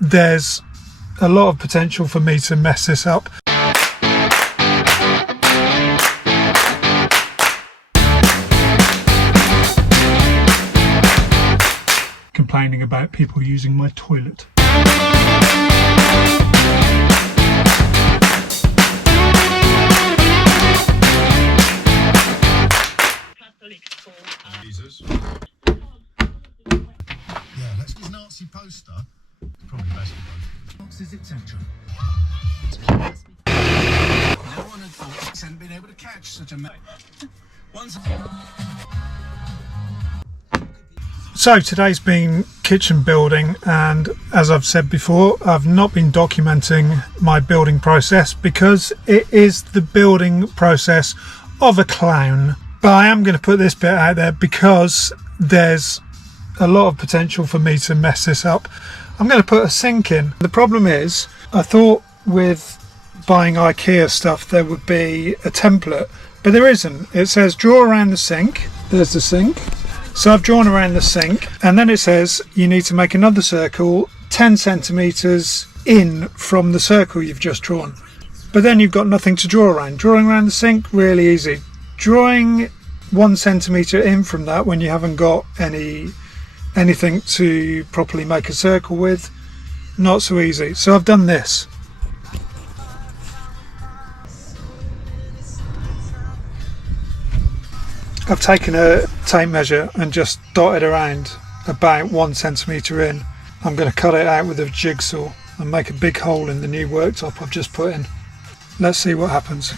there's a lot of potential for me to mess this up. Complaining about people using my toilet. Jesus. Yeah, let's get a Nazi poster. It's probably best boxes, etc. No one had thought it hadn't been able to catch such a once. So today's been kitchen building, and as I've said before, I've not been documenting my building process because it is the building process of a clown. But I am going to put this bit out there because there's a lot of potential for me to mess this up. I'm going to put a sink in. The problem is, I thought with buying Ikea stuff there would be a template, but there isn't. It says draw around the sink. There's the sink. So I've drawn around the sink, and then it says you need to make another circle 10 centimeters in from the circle you've just drawn. But then you've got nothing to draw around. Drawing around the sink, really easy. Drawing 1 centimeter in from that when you haven't got anything to properly make a circle with, not so easy. So I've done this. I've taken a tape measure and just dotted around about 1 centimeter in. I'm going to cut it out with a jigsaw and make a big hole in the new worktop I've just put in. Let's see what happens.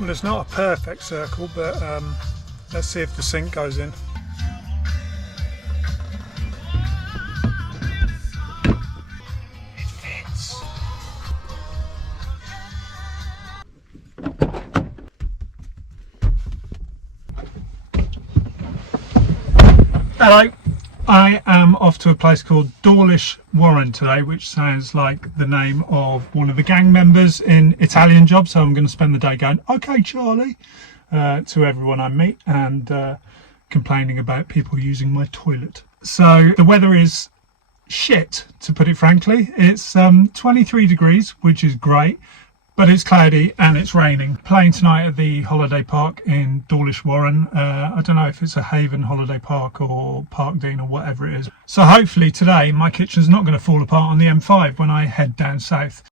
Well, it's not a perfect circle, but let's see if the sink goes in. It fits. Hello. I am off to a place called Dawlish Warren today, which sounds like the name of one of the gang members in Italian Job. So I'm going to spend the day going, "Okay, Charlie," to everyone I meet, and complaining about people using my toilet. So the weather is shit, to put it frankly. It's 23 degrees, which is great, but it's cloudy and it's raining. Playing tonight at the holiday park in Dawlish Warren. I don't know if it's a Haven holiday park or Park Dean or whatever it is. So hopefully today my kitchen's not going to fall apart on the M5 when I head down south.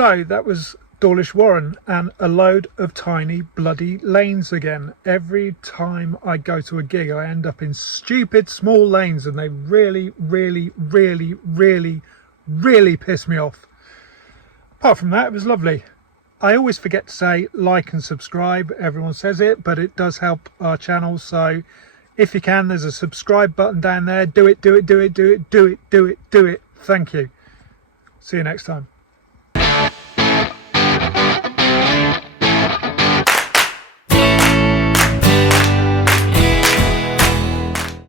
So that was Dawlish Warren and a load of tiny bloody lanes again. Every time I go to a gig I end up in stupid small lanes, and they really piss me off. Apart from that, it was lovely. I always forget to say like and subscribe. Everyone says it, but it does help our channel. So if you can, there's a subscribe button down there. Do it. Thank you. See you next time.